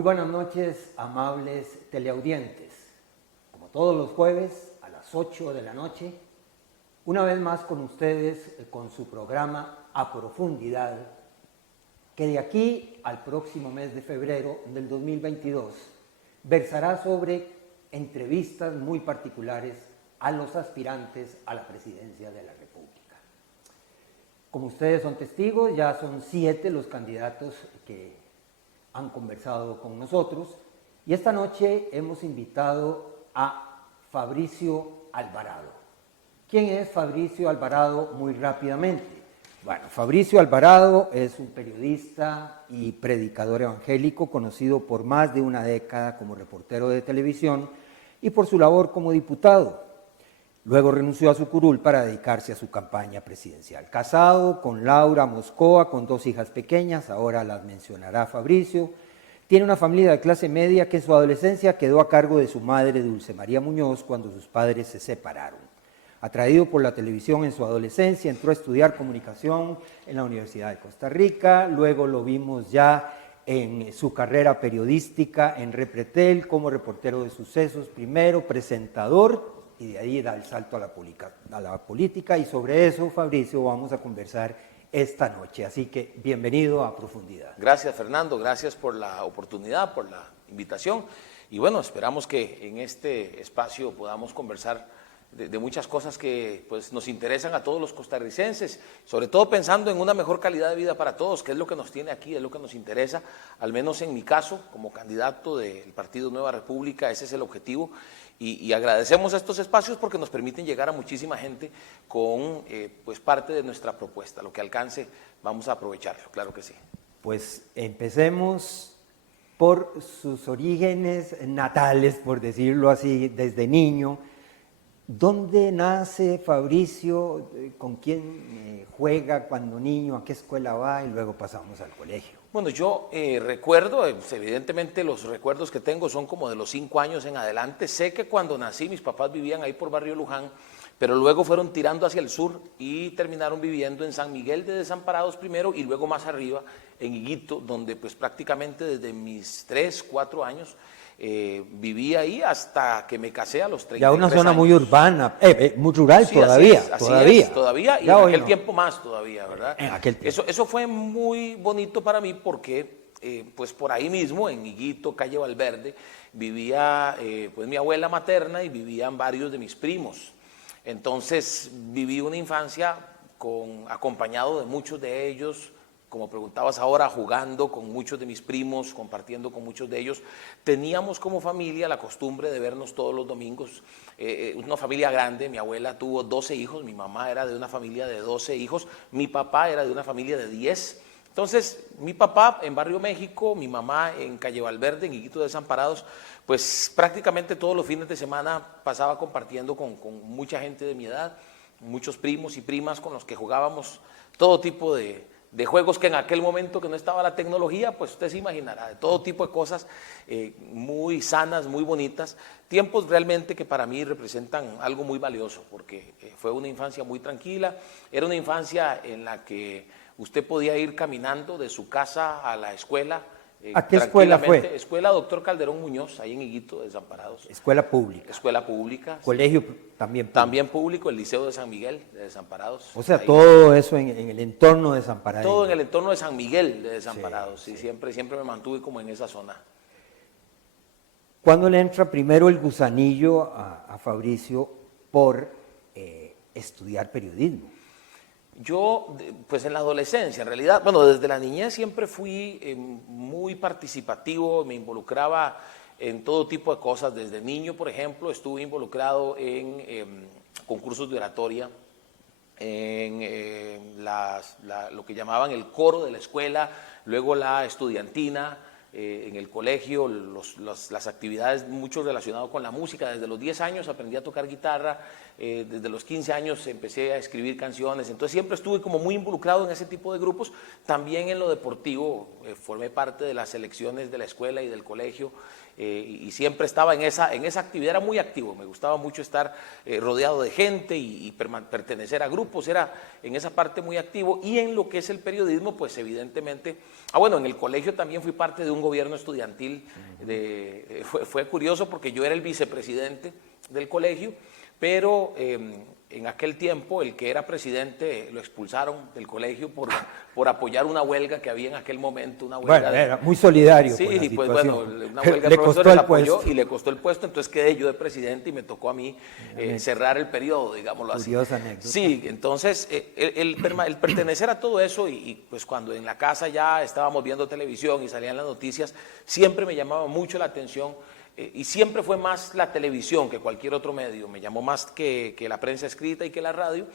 Muy buenas noches, amables teleaudientes. Como todos los jueves a las 8 de la noche, una vez más con ustedes con su programa A Profundidad, que de aquí al próximo mes de febrero del 2022 versará sobre entrevistas muy particulares a los aspirantes a la presidencia de la República. Como ustedes son testigos, ya son 7 los candidatos que han conversado con nosotros y esta noche hemos invitado a Fabricio Alvarado. ¿Quién es Fabricio Alvarado? Muy rápidamente. Bueno, Fabricio Alvarado es un periodista y predicador evangélico conocido por más de una década como reportero de televisión y por su labor como diputado. Luego renunció a su curul para dedicarse a su campaña presidencial. Casado con Laura Moscoa, con 2 hijas pequeñas, ahora las mencionará Fabricio. Tiene una familia de clase media que en su adolescencia quedó a cargo de su madre, Dulce María Muñoz, cuando sus padres se separaron. Atraído por la televisión en su adolescencia, entró a estudiar comunicación en la Universidad de Costa Rica. Luego lo vimos ya en su carrera periodística en Repretel como reportero de sucesos, primero presentador, y de ahí da el salto a la política, y sobre eso, Fabricio, vamos a conversar esta noche. Así que bienvenido a Profundidad. Gracias, Fernando, gracias por la oportunidad, por la invitación, y bueno, esperamos que en este espacio podamos conversar de muchas cosas que pues, nos interesan a todos los costarricenses, sobre todo pensando en una mejor calidad de vida para todos, que es lo que nos tiene aquí, es lo que nos interesa, al menos en mi caso, como candidato del Partido Nueva República, ese es el objetivo. Y agradecemos estos espacios porque nos permiten llegar a muchísima gente con pues parte de nuestra propuesta. Lo que alcance, vamos a aprovecharlo, claro que sí. Pues empecemos por sus orígenes natales, por decirlo así, desde niño. ¿Dónde nace Fabricio? ¿Con quién juega cuando niño? ¿A qué escuela va? Y luego pasamos al colegio. Bueno, yo recuerdo, evidentemente los recuerdos que tengo son como de los 5 años en adelante. Sé que cuando nací mis papás vivían ahí por Barrio Luján, pero luego fueron tirando hacia el sur y terminaron viviendo en San Miguel de Desamparados primero y luego más arriba en Higuito, donde pues prácticamente desde mis 3, 4 años viví ahí hasta que me casé a los 33 ya una zona años. Muy urbana, muy rural sí, todavía. Así es, todavía, y ya en aquel no. tiempo más todavía, ¿verdad? En aquel tiempo. Eso fue muy bonito para mí porque, pues por ahí mismo, en Higuito, calle Valverde, vivía pues mi abuela materna y vivían varios de mis primos. Entonces viví una infancia acompañado de muchos de ellos, como preguntabas ahora, jugando con muchos de mis primos, compartiendo con muchos de ellos. Teníamos como familia la costumbre de vernos todos los domingos, una familia grande. Mi abuela tuvo 12 hijos, mi mamá era de una familia de 12 hijos, mi papá era de una familia de 10. Entonces, mi papá en Barrio México, mi mamá en Calle Valverde, en Higuito de Desamparados, pues prácticamente todos los fines de semana pasaba compartiendo con mucha gente de mi edad, muchos primos y primas con los que jugábamos todo tipo de juegos que en aquel momento que no estaba la tecnología, pues usted se imaginará, de todo tipo de cosas muy sanas, muy bonitas, tiempos realmente que para mí representan algo muy valioso, porque fue una infancia muy tranquila, era una infancia en la que usted podía ir caminando de su casa a la escuela. ¿A qué escuela fue? Escuela Doctor Calderón Muñoz, ahí en Higuito de Desamparados. Escuela pública. Escuela pública. Colegio también público. También público, el Liceo de San Miguel de Desamparados. O sea, ahí, todo eso en el entorno de Desamparados. Todo en el entorno de San Miguel de Desamparados, sí. Sí. Siempre me mantuve como en esa zona. ¿Cuándo le entra primero el gusanillo a Fabricio por estudiar periodismo? Yo, pues en la adolescencia, en realidad, bueno, desde la niñez siempre fui muy participativo, me involucraba en todo tipo de cosas. Desde niño, por ejemplo, estuve involucrado en concursos de oratoria, en lo que llamaban el coro de la escuela, luego la estudiantina, en el colegio, las actividades mucho relacionadas con la música. Desde los 10 años aprendí a tocar guitarra, desde los 15 años empecé a escribir canciones, entonces siempre estuve como muy involucrado en ese tipo de grupos. También en lo deportivo, formé parte de las selecciones de la escuela y del colegio, y siempre estaba en esa actividad, era muy activo, me gustaba mucho estar rodeado de gente y pertenecer a grupos, era en esa parte muy activo. Y en lo que es el periodismo, pues evidentemente, bueno, en el colegio también fui parte de un gobierno estudiantil, fue curioso porque yo era el vicepresidente del colegio, pero en aquel tiempo el que era presidente lo expulsaron del colegio por apoyar una huelga que había en aquel momento, una huelga. Bueno, era muy solidario. Sí, con la y pues situación. bueno, una huelga de profesores apoyó y le costó el puesto, entonces quedé yo de presidente y me tocó a mí cerrar el periodo, digámoslo así. Curiosa anécdota. Sí, entonces el pertenecer a todo eso y pues cuando en la casa ya estábamos viendo televisión y salían las noticias, siempre me llamaba mucho la atención. Y siempre fue más la televisión que cualquier otro medio, me llamó más que la prensa escrita y que la radio,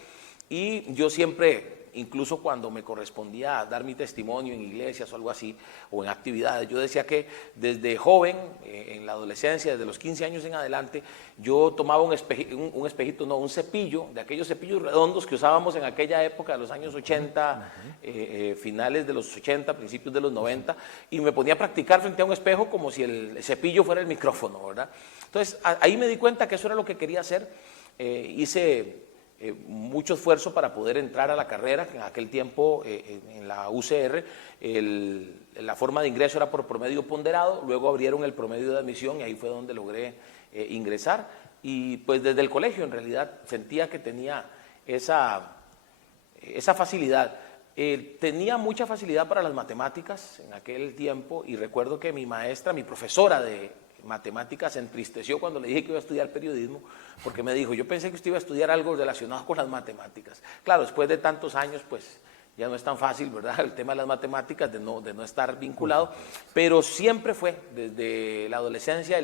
y yo siempre, incluso cuando me correspondía dar mi testimonio en iglesias o algo así, o en actividades, yo decía que desde joven, en la adolescencia, desde los 15 años en adelante, yo tomaba un cepillo, de aquellos cepillos redondos que usábamos en aquella época de los años 80, finales de los 80, principios de los 90, y me ponía a practicar frente a un espejo como si el cepillo fuera el micrófono, ¿verdad? Entonces, ahí me di cuenta que eso era lo que quería hacer. Hice mucho esfuerzo para poder entrar a la carrera, que en aquel tiempo en la UCR la forma de ingreso era por promedio ponderado, luego abrieron el promedio de admisión y ahí fue donde logré ingresar, y pues desde el colegio en realidad sentía que tenía esa facilidad. Tenía mucha facilidad para las matemáticas en aquel tiempo, y recuerdo que mi maestra, mi profesora de matemáticas, se entristeció cuando le dije que iba a estudiar periodismo, porque me dijo, yo pensé que usted iba a estudiar algo relacionado con las matemáticas. Claro, después de tantos años, pues ya no es tan fácil, ¿verdad?, el tema de las matemáticas, de no estar vinculado, pero siempre fue, desde la adolescencia,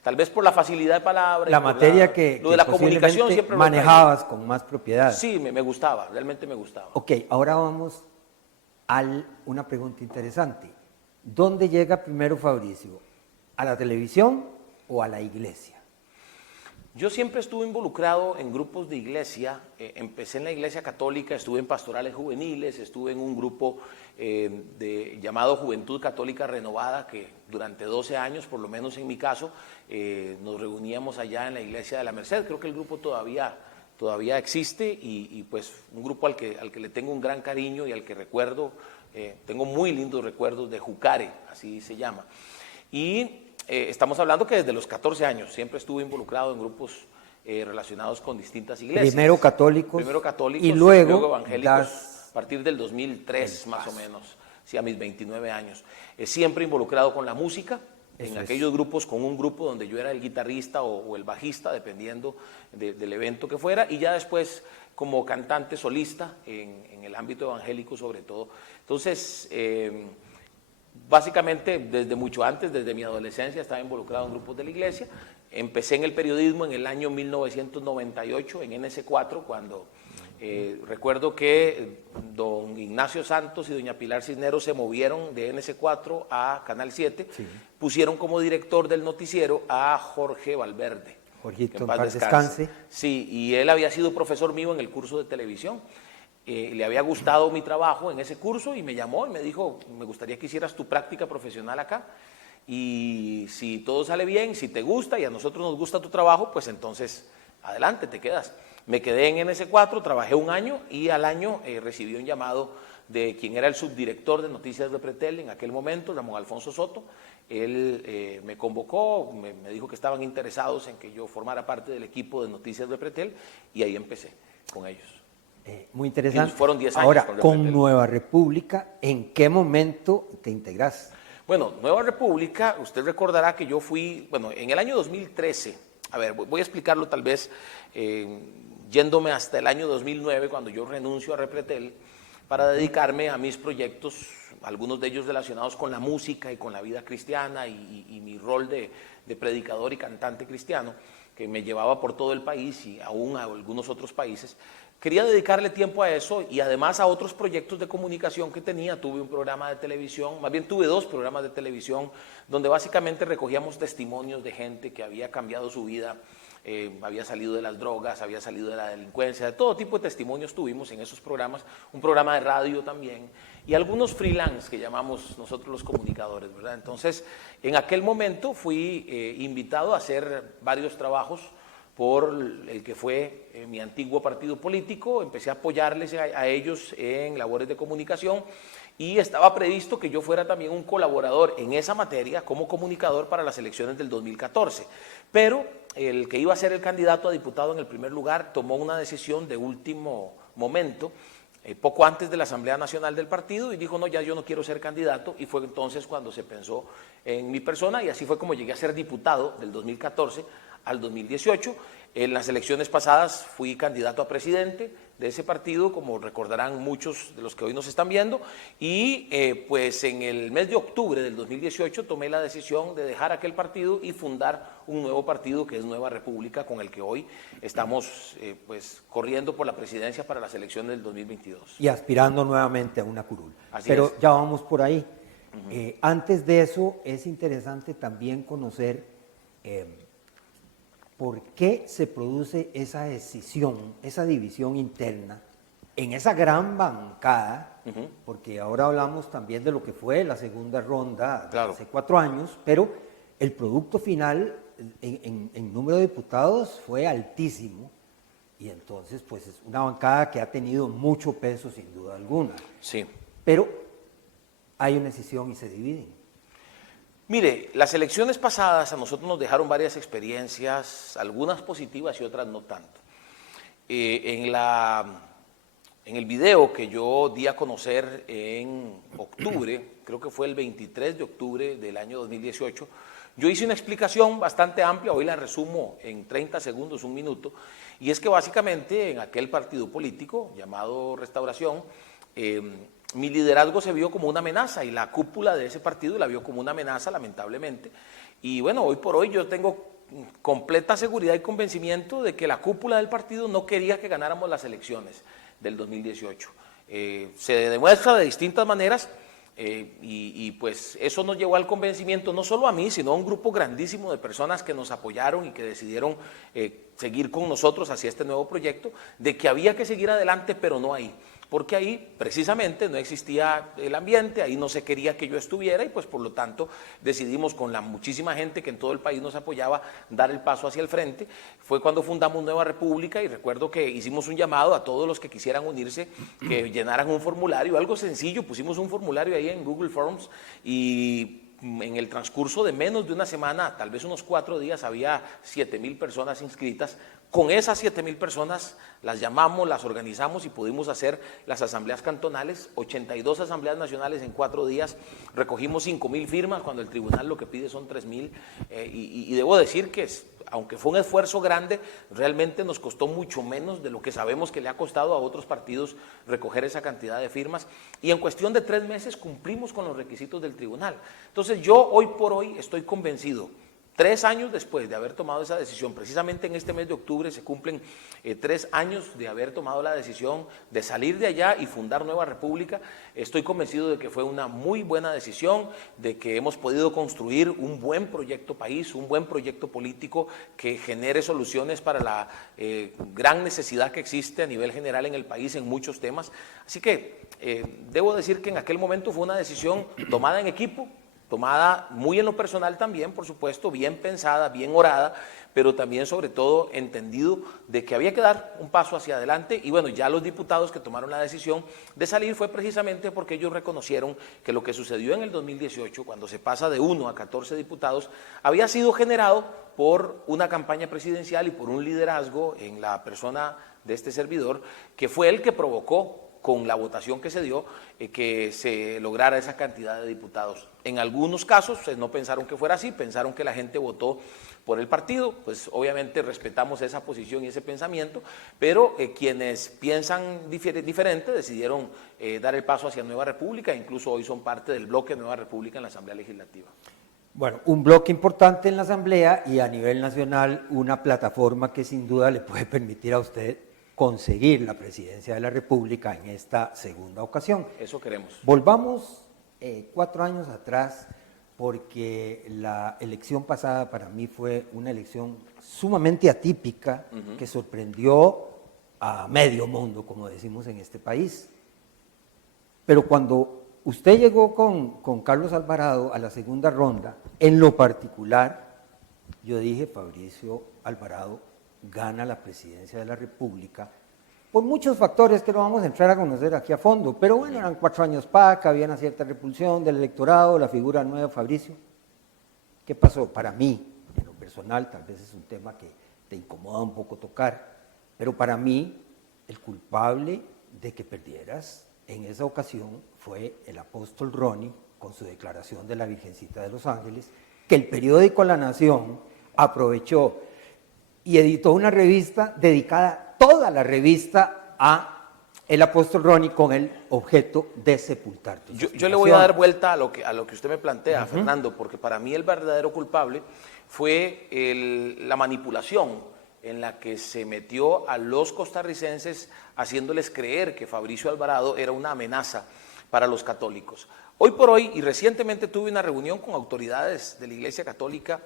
tal vez por la facilidad de palabra. La materia lo de la comunicación siempre manejabas con más propiedad. Sí, me gustaba, realmente me gustaba. Ok, ahora vamos a una pregunta interesante. ¿Dónde llega primero Fabricio? ¿A la televisión o a la iglesia? Yo siempre estuve involucrado en grupos de iglesia, empecé en la iglesia católica, estuve en pastorales juveniles, estuve en un grupo llamado Juventud Católica Renovada, que durante 12 años, por lo menos en mi caso, nos reuníamos allá en la iglesia de la Merced. Creo que el grupo todavía existe, y pues un grupo al que le tengo un gran cariño y al que recuerdo, tengo muy lindos recuerdos de Jucare, así se llama. Y estamos hablando que desde los 14 años siempre estuve involucrado en grupos relacionados con distintas iglesias. Primero católicos y luego evangélicos a partir del 2003 más o menos, sí, a mis 29 años. Siempre involucrado con la música, en aquellos grupos, con un grupo donde yo era el guitarrista o el bajista, dependiendo del evento que fuera, y ya después como cantante solista en el ámbito evangélico sobre todo. Entonces, básicamente, desde mucho antes, desde mi adolescencia, estaba involucrado en grupos de la iglesia. Empecé en el periodismo en el año 1998, en NS4, cuando recuerdo que don Ignacio Santos y doña Pilar Cisneros se movieron de NS4 a Canal 7, sí. Pusieron como director del noticiero a Jorge Valverde. Jorgito, en paz descanse. Sí, y él había sido profesor mío en el curso de televisión. Le había gustado mi trabajo en ese curso y me llamó y me dijo, me gustaría que hicieras tu práctica profesional acá, y si todo sale bien, si te gusta y a nosotros nos gusta tu trabajo, pues entonces adelante, te quedas. Me quedé en NS4, trabajé un año, y al año recibí un llamado de quien era el subdirector de Noticias de Pretel en aquel momento, Ramón Alfonso Soto. Él me convocó, me dijo que estaban interesados en que yo formara parte del equipo de Noticias de Pretel, y ahí empecé con ellos. Muy interesante. Fueron 10 años. Ahora, con Nueva República, ¿en qué momento te integras? Bueno, Nueva República, usted recordará que yo fui, bueno, en el año 2013, a ver, voy a explicarlo tal vez yéndome hasta el año 2009, cuando yo renuncio a Repretel para dedicarme a mis proyectos, algunos de ellos relacionados con la música y con la vida cristiana, y mi rol de predicador y cantante cristiano, que me llevaba por todo el país y aún a algunos otros países. Quería dedicarle tiempo a eso, y además a otros proyectos de comunicación que tenía. Tuve un programa de televisión, más bien tuve 2 programas de televisión, donde básicamente recogíamos testimonios de gente que había cambiado su vida había salido de las drogas, había salido de la delincuencia, de todo tipo de testimonios tuvimos en esos programas, un programa de radio también, y algunos freelance que llamamos nosotros los comunicadores, ¿verdad? Entonces, en aquel momento fui invitado a hacer varios trabajos por el que fue mi antiguo partido político, empecé a apoyarles a ellos en labores de comunicación, y estaba previsto que yo fuera también un colaborador en esa materia como comunicador para las elecciones del 2014. Pero el que iba a ser el candidato a diputado en el primer lugar tomó una decisión de último momento, poco antes de la Asamblea Nacional del partido, y dijo, no, ya yo no quiero ser candidato, y fue entonces cuando se pensó en mi persona, y así fue como llegué a ser diputado del 2014 al 2018. En las elecciones pasadas fui candidato a presidente de ese partido, como recordarán muchos de los que hoy nos están viendo, y pues en el mes de octubre del 2018 tomé la decisión de dejar aquel partido y fundar un nuevo partido que es Nueva República, con el que hoy estamos pues corriendo por la presidencia para las elecciones del 2022. Y aspirando nuevamente a una curul. Así Pero es. ya vamos por ahí. Antes de eso, es interesante también conocer por qué se produce esa escisión, esa división interna en esa gran bancada, porque ahora hablamos también de lo que fue la segunda ronda de hace 4 años, pero el producto final en número de diputados fue altísimo, y entonces pues es una bancada que ha tenido mucho peso sin duda alguna. Sí. Pero hay una escisión y se dividen. Mire, las elecciones pasadas a nosotros nos dejaron varias experiencias, algunas positivas y otras no tanto. En el video que yo di a conocer en octubre, creo que fue el 23 de octubre del año 2018, yo hice una explicación bastante amplia, hoy la resumo en 30 segundos, un minuto, y es que básicamente en aquel partido político llamado Restauración, mi liderazgo se vio como una amenaza, y la cúpula de ese partido la vio como una amenaza, lamentablemente. Y bueno, hoy por hoy yo tengo completa seguridad y convencimiento de que la cúpula del partido no quería que ganáramos las elecciones del 2018. Se demuestra de distintas maneras, y pues eso nos llevó al convencimiento, no solo a mí, sino a un grupo grandísimo de personas que nos apoyaron y que decidieron seguir con nosotros hacia este nuevo proyecto, de que había que seguir adelante, pero no ahí. Porque ahí precisamente no existía el ambiente, ahí no se quería que yo estuviera, y pues por lo tanto decidimos, con la muchísima gente que en todo el país nos apoyaba, dar el paso hacia el frente. Fue cuando fundamos Nueva República, y recuerdo que hicimos un llamado a todos los que quisieran unirse, que llenaran un formulario, algo sencillo, pusimos un formulario ahí en Google Forms, y en el transcurso de menos de una semana, tal vez unos 4 días, había 7,000 personas inscritas. Con esas 7,000 personas las llamamos, las organizamos y pudimos hacer las asambleas cantonales, 82 asambleas nacionales en 4 días, recogimos 5,000 firmas cuando el tribunal lo que pide son 3,000, y debo decir que aunque fue un esfuerzo grande, realmente nos costó mucho menos de lo que sabemos que le ha costado a otros partidos recoger esa cantidad de firmas, y en cuestión de 3 meses cumplimos con los requisitos del tribunal. Entonces yo hoy por hoy estoy convencido, 3 años después de haber tomado esa decisión, precisamente en este mes de octubre se cumplen 3 años de haber tomado la decisión de salir de allá y fundar Nueva República. Estoy convencido de que fue una muy buena decisión, de que hemos podido construir un buen proyecto país, un buen proyecto político que genere soluciones para la gran necesidad que existe a nivel general en el país en muchos temas. Así que debo decir que en aquel momento fue una decisión tomada en equipo, tomada muy en lo personal también, por supuesto, bien pensada, bien orada, pero también sobre todo entendido de que había que dar un paso hacia adelante. Y bueno, ya los diputados que tomaron la decisión de salir fue precisamente porque ellos reconocieron que lo que sucedió en el 2018, cuando se pasa de 1 a 14 diputados, había sido generado por una campaña presidencial y por un liderazgo en la persona de este servidor, que fue el que provocó, con la votación que se dio, que se lograra esa cantidad de diputados. En algunos casos no pensaron que fuera así, pensaron que la gente votó por el partido, pues obviamente respetamos esa posición y ese pensamiento, pero quienes piensan diferente decidieron dar el paso hacia Nueva República, incluso hoy son parte del bloque Nueva República en la Asamblea Legislativa. Bueno, un bloque importante en la Asamblea y a nivel nacional una plataforma que sin duda le puede permitir a usted conseguir la presidencia de la República en esta segunda ocasión. Eso queremos. Volvamos 4 años atrás, porque la elección pasada para mí fue una elección sumamente atípica que sorprendió a medio mundo, como decimos en este país. Pero cuando usted llegó con Carlos Alvarado a la segunda ronda, en lo particular, yo dije, Fabricio Alvarado gana la presidencia de la República, por muchos factores que no vamos a entrar a conocer aquí a fondo, pero bueno, eran 4 años PAC, había una cierta repulsión del electorado, la figura nueva de Fabricio. ¿Qué pasó? Para mí, en lo personal, tal vez es un tema que te incomoda un poco tocar, pero para mí, el culpable de que perdieras en esa ocasión fue el apóstol Ronnie, con su declaración de la Virgencita de los Ángeles, que el periódico La Nación aprovechó y editó una revista dedicada, toda la revista, a el apóstol Ronnie con el objeto de sepultar tus yo le voy a dar vuelta a lo que usted me plantea, Fernando, porque para mí el verdadero culpable fue la manipulación en la que se metió a los costarricenses haciéndoles creer que Fabricio Alvarado era una amenaza para los católicos. Hoy por hoy, y recientemente tuve una reunión con autoridades de la Iglesia Católica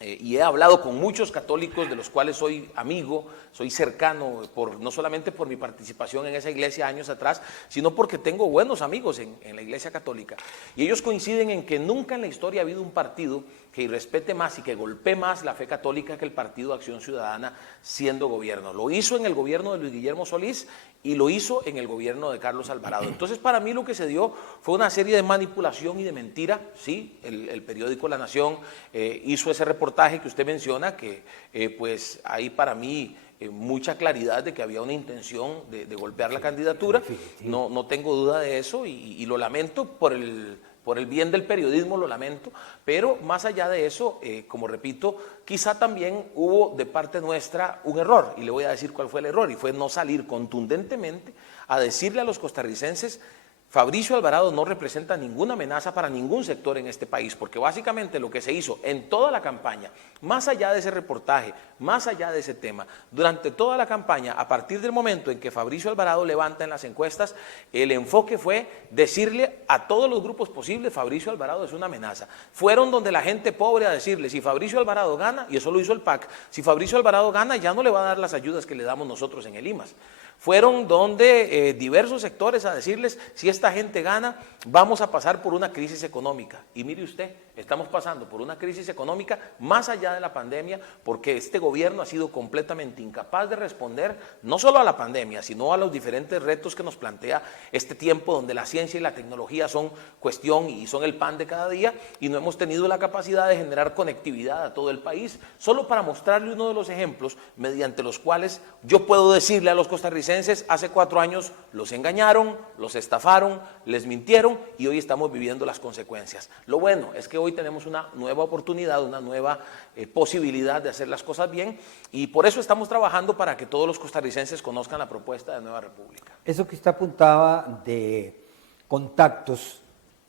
y he hablado con muchos católicos de los cuales soy amigo, soy cercano, no solamente por mi participación en esa iglesia años atrás, sino porque tengo buenos amigos en la Iglesia Católica. Y ellos coinciden en que nunca en la historia ha habido un partido que irrespete más y que golpee más la fe católica que el Partido Acción Ciudadana siendo gobierno. Lo hizo en el gobierno de Luis Guillermo Solís y lo hizo en el gobierno de Carlos Alvarado. Entonces, para mí lo que se dio fue una serie de manipulación y de mentira. Sí, el periódico La Nación hizo ese reportaje que usted menciona, que pues ahí para mí mucha claridad de que había una intención de golpear la candidatura. No tengo duda de eso y lo lamento por el bien del periodismo, lo lamento, pero más allá de eso, como repito, quizá también hubo de parte nuestra un error, y le voy a decir cuál fue el error, y fue no salir contundentemente a decirle a los costarricenses: Fabricio Alvarado no representa ninguna amenaza para ningún sector en este país, porque básicamente lo que se hizo en toda la campaña, más allá de ese reportaje, más allá de ese tema, durante toda la campaña, a partir del momento en que Fabricio Alvarado levanta en las encuestas, el enfoque fue decirle a todos los grupos posibles: Fabricio Alvarado es una amenaza. Fueron donde la gente pobre a decirle: si Fabricio Alvarado gana, y eso lo hizo el PAC, si Fabricio Alvarado gana ya no le va a dar las ayudas que le damos nosotros en el IMAS. Fueron donde diversos sectores a decirles: si esta gente gana, vamos a pasar por una crisis económica. Y mire usted, estamos pasando por una crisis económica más allá de la pandemia, porque este gobierno ha sido completamente incapaz de responder no solo a la pandemia, sino a los diferentes retos que nos plantea este tiempo, donde la ciencia y la tecnología son cuestión y son el pan de cada día, y no hemos tenido la capacidad de generar conectividad a todo el país. Solo para mostrarle uno de los ejemplos mediante los cuales yo puedo decirle a los costarricenses: hace 4 años los engañaron, los estafaron, les mintieron, y hoy estamos viviendo las consecuencias. Lo bueno es que hoy tenemos una nueva oportunidad, una nueva posibilidad de hacer las cosas bien, y por eso estamos trabajando para que todos los costarricenses conozcan la propuesta de Nueva República. Eso que usted apuntaba de contactos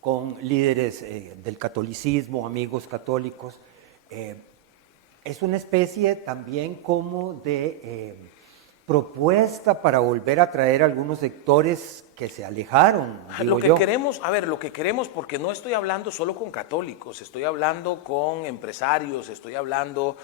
con líderes del catolicismo, amigos católicos, es una especie también como de propuesta para volver a traer algunos sectores que se alejaron. Lo que queremos, lo que queremos, porque no estoy hablando solo con católicos, estoy hablando con empresarios, estoy hablando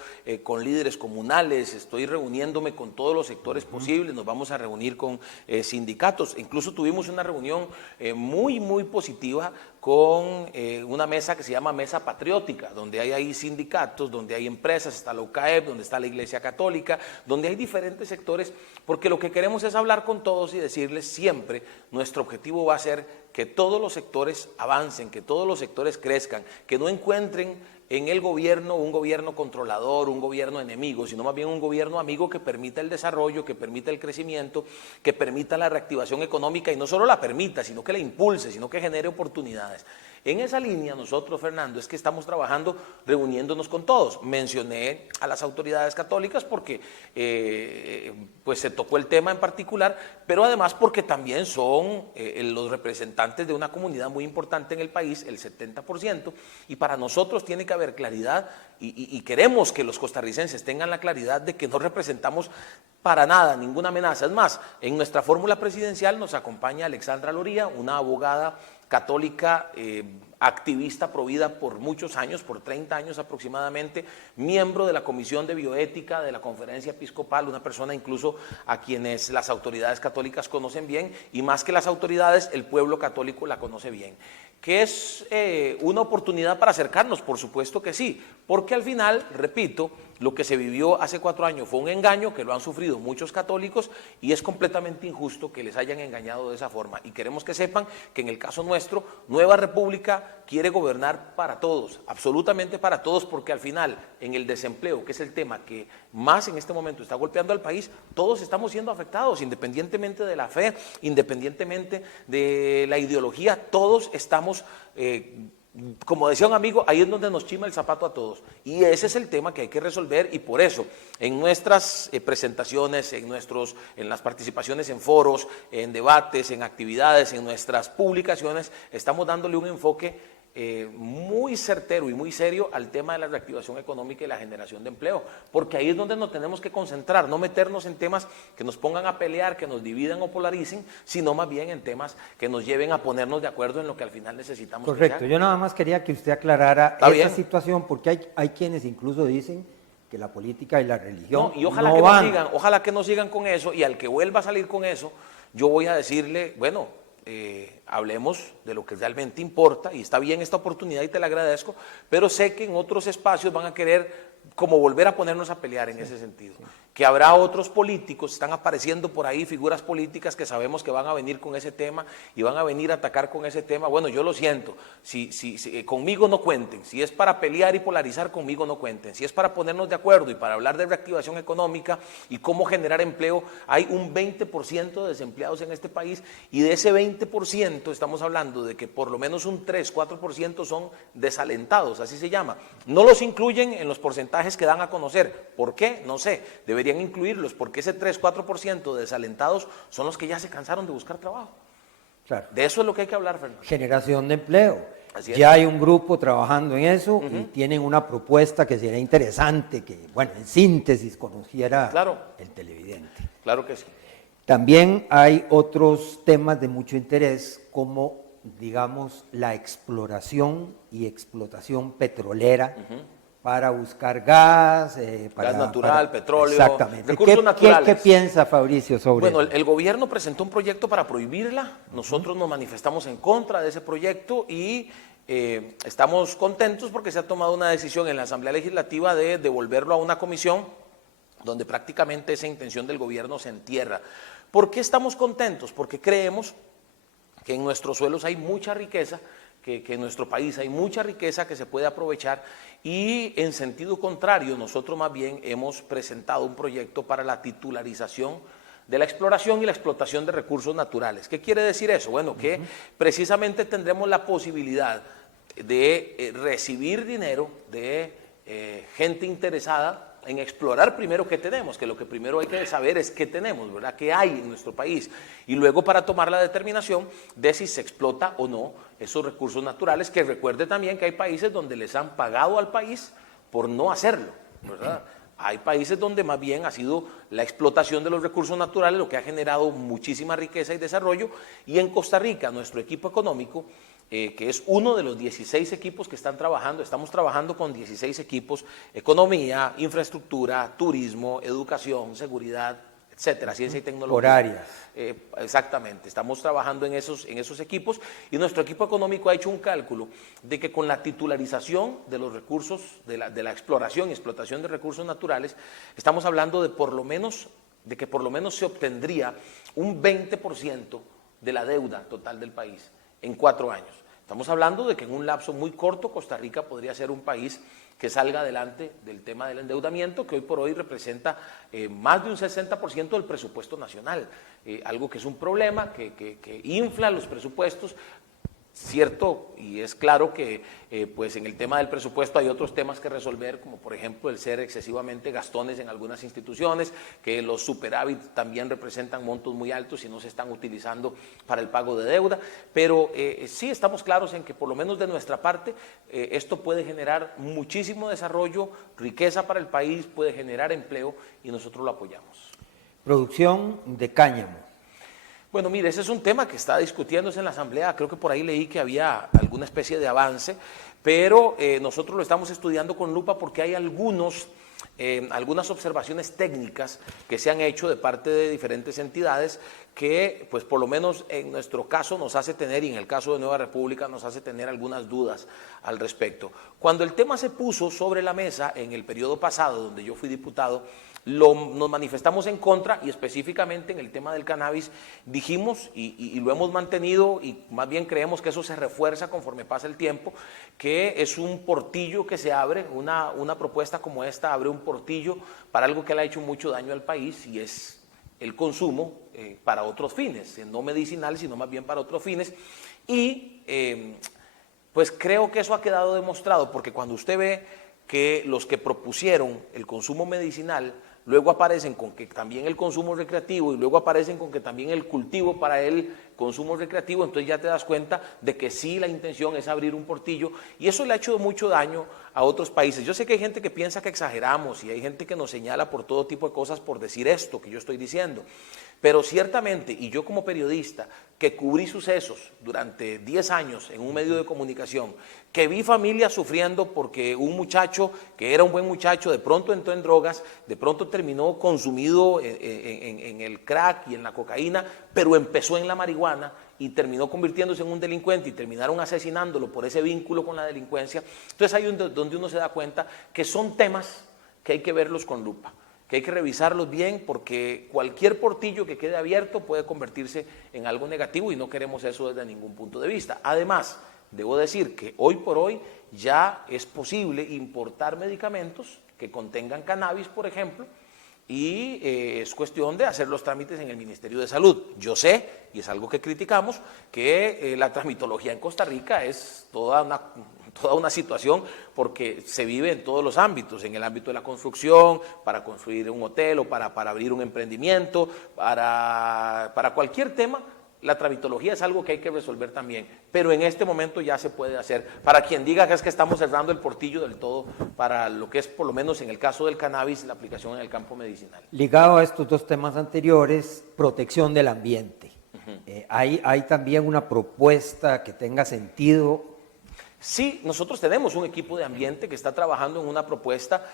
con líderes comunales, estoy reuniéndome con todos los sectores posibles, nos vamos a reunir con sindicatos, incluso tuvimos una reunión muy positiva con una mesa que se llama Mesa Patriótica, donde hay ahí sindicatos, donde hay empresas, está la UCAEP, donde está la Iglesia Católica, donde hay diferentes sectores, porque lo que queremos es hablar con todos y decirles siempre: nuestro objetivo va a ser que todos los sectores avancen, que todos los sectores crezcan, que no encuentren en el gobierno un gobierno controlador, un gobierno enemigo, sino más bien un gobierno amigo que permita el desarrollo, que permita el crecimiento, que permita la reactivación económica, y no solo la permita, sino que la impulse, sino que genere oportunidades. En esa línea nosotros, Fernando, es que estamos trabajando reuniéndonos con todos. Mencioné a las autoridades católicas porque pues se tocó el tema en particular, pero además porque también son los representantes de una comunidad muy importante en el país, el 70%, y para nosotros tiene que haber claridad y queremos que los costarricenses tengan la claridad de que no representamos para nada ninguna amenaza. Es más, en nuestra fórmula presidencial nos acompaña Alexandra Loría, una abogada católica, activista pro vida por muchos años, por 30 años aproximadamente, miembro de la Comisión de Bioética de la Conferencia Episcopal, una persona incluso a quienes las autoridades católicas conocen bien, y más que las autoridades, el pueblo católico la conoce bien. ¿Que es una oportunidad para acercarnos? Por supuesto que sí, porque al final, repito, lo que se vivió hace 4 años fue un engaño que lo han sufrido muchos católicos y es completamente injusto que les hayan engañado de esa forma. Y queremos que sepan que en el caso nuestro, Nueva República quiere gobernar para todos, absolutamente para todos, porque al final, en el desempleo, que es el tema que más en este momento está golpeando al país, todos estamos siendo afectados, independientemente de la fe, independientemente de la ideología, todos estamos como decía un amigo, ahí es donde nos chima el zapato a todos. Y ese es el tema que hay que resolver, y por eso en nuestras presentaciones, en las participaciones en foros, en debates, en actividades, en nuestras publicaciones, estamos dándole un enfoque muy certero y muy serio al tema de la reactivación económica y la generación de empleo, porque ahí es donde nos tenemos que concentrar, no meternos en temas que nos pongan a pelear, que nos dividan o polaricen, sino más bien en temas que nos lleven a ponernos de acuerdo en lo que al final necesitamos. Correcto, yo nada más quería que usted aclarara esa situación, porque hay quienes incluso dicen que la política y la religión y ojalá, ojalá que no sigan con eso, y al que vuelva a salir con eso, yo voy a decirle, bueno, hablemos de lo que realmente importa, y está bien esta oportunidad y te la agradezco, pero sé que en otros espacios van a querer como volver a ponernos a pelear en ese sentido. Que habrá otros políticos, están apareciendo por ahí figuras políticas que sabemos que van a venir con ese tema y van a venir a atacar con ese tema. Bueno, yo lo siento, si conmigo no cuenten, si es para pelear y polarizar, conmigo no cuenten, si es para ponernos de acuerdo y para hablar de reactivación económica y cómo generar empleo, hay un 20% de desempleados en este país, y de ese 20% estamos hablando de que por lo menos un 3-4% son desalentados, así se llama. No los incluyen en los porcentajes que dan a conocer. ¿Por qué? No sé. Deberían incluirlos, porque ese 3-4% de desalentados son los que ya se cansaron de buscar trabajo. Claro. De eso es lo que hay que hablar, Fernando. Generación de empleo. Así es. Ya hay un grupo trabajando en eso y tienen una propuesta que sería interesante que, bueno, en síntesis conociera el televidente. Claro que sí. También hay otros temas de mucho interés, como, digamos, la exploración y explotación petrolera, para buscar gas, gas natural, petróleo, exactamente. Recursos naturales. ¿Qué piensa Fabricio sobre eso? Bueno, el gobierno presentó un proyecto para prohibirla, nosotros nos manifestamos en contra de ese proyecto y estamos contentos porque se ha tomado una decisión en la Asamblea Legislativa de devolverlo a una comisión donde prácticamente esa intención del gobierno se entierra. ¿Por qué estamos contentos? Porque creemos que en nuestros suelos hay mucha riqueza, que en nuestro país hay mucha riqueza que se puede aprovechar, y en sentido contrario, nosotros más bien hemos presentado un proyecto para la titularización de la exploración y la explotación de recursos naturales. ¿Qué quiere decir eso? Bueno, que precisamente tendremos la posibilidad de recibir dinero de gente interesada en explorar primero qué tenemos, que lo que primero hay que saber es qué tenemos, ¿verdad? ¿Qué hay en nuestro país? Y luego para tomar la determinación de si se explota o no esos recursos naturales, que recuerde también que hay países donde les han pagado al país por no hacerlo, ¿verdad? Hay países donde más bien ha sido la explotación de los recursos naturales lo que ha generado muchísima riqueza y desarrollo, y en Costa Rica nuestro equipo económico, que es uno de los 16 equipos que están trabajando, estamos trabajando con 16 equipos, economía, infraestructura, turismo, educación, seguridad, etcétera, ciencia y tecnología. Por áreas. Exactamente, estamos trabajando en esos equipos, y nuestro equipo económico ha hecho un cálculo de que con la titularización de los recursos, de la exploración y explotación de recursos naturales, estamos hablando de que por lo menos se obtendría un 20% de la deuda total del país en 4 años. Estamos hablando de que en un lapso muy corto Costa Rica podría ser un país que salga adelante del tema del endeudamiento, que hoy por hoy representa más de un 60% del presupuesto nacional, algo que es un problema, que infla los presupuestos. Cierto, y es claro que pues en el tema del presupuesto hay otros temas que resolver, como por ejemplo el ser excesivamente gastones en algunas instituciones, que los superávit también representan montos muy altos y no se están utilizando para el pago de deuda, pero sí estamos claros en que por lo menos de nuestra parte esto puede generar muchísimo desarrollo, riqueza para el país, puede generar empleo, y nosotros lo apoyamos. Producción de cáñamo. Bueno, mire, ese es un tema que está discutiéndose en la Asamblea. Creo que por ahí leí que había alguna especie de avance, pero nosotros lo estamos estudiando con lupa porque hay algunas observaciones técnicas que se han hecho de parte de diferentes entidades que, pues por lo menos en nuestro caso nos hace tener, y en el caso de Nueva República nos hace tener algunas dudas al respecto. Cuando el tema se puso sobre la mesa en el periodo pasado, donde yo fui diputado, nos manifestamos en contra, y específicamente en el tema del cannabis dijimos, y lo hemos mantenido, y más bien creemos que eso se refuerza conforme pasa el tiempo, que es un portillo que se abre, una propuesta como esta abre un portillo para algo que le ha hecho mucho daño al país, y es el consumo para otros fines, no medicinales, sino más bien para otros fines, y pues creo que eso ha quedado demostrado, porque cuando usted ve que los que propusieron el consumo medicinal luego aparecen con que también el consumo recreativo, y luego aparecen con que también el cultivo para el consumo recreativo, entonces ya te das cuenta de que sí, la intención es abrir un portillo, y eso le ha hecho mucho daño a otros países. Yo sé que hay gente que piensa que exageramos, y hay gente que nos señala por todo tipo de cosas por decir esto que yo estoy diciendo, pero ciertamente, y yo como periodista, que cubrí sucesos durante 10 años en un medio de comunicación, que vi familias sufriendo porque un muchacho que era un buen muchacho de pronto entró en drogas, de pronto terminó consumido en el crack y en la cocaína, pero empezó en la marihuana y terminó convirtiéndose en un delincuente y terminaron asesinándolo por ese vínculo con la delincuencia. Entonces ahí es donde uno se da cuenta que son temas que hay que verlos con lupa, que hay que revisarlos bien, porque cualquier portillo que quede abierto puede convertirse en algo negativo y no queremos eso desde ningún punto de vista. Además, debo decir que hoy por hoy ya es posible importar medicamentos que contengan cannabis, por ejemplo, y es cuestión de hacer los trámites en el Ministerio de Salud. Yo sé, y es algo que criticamos, que la tramitología en Costa Rica es toda una situación, porque se vive en todos los ámbitos, en el ámbito de la construcción, para construir un hotel o para abrir un emprendimiento, para cualquier tema. La tramitología es algo que hay que resolver también, pero en este momento ya se puede hacer. Para quien diga que es que estamos cerrando el portillo del todo para lo que es, por lo menos en el caso del cannabis, la aplicación en el campo medicinal. Ligado a estos dos temas anteriores, protección del ambiente. ¿Hay también una propuesta que tenga sentido? Sí, nosotros tenemos un equipo de ambiente que está trabajando en una propuesta.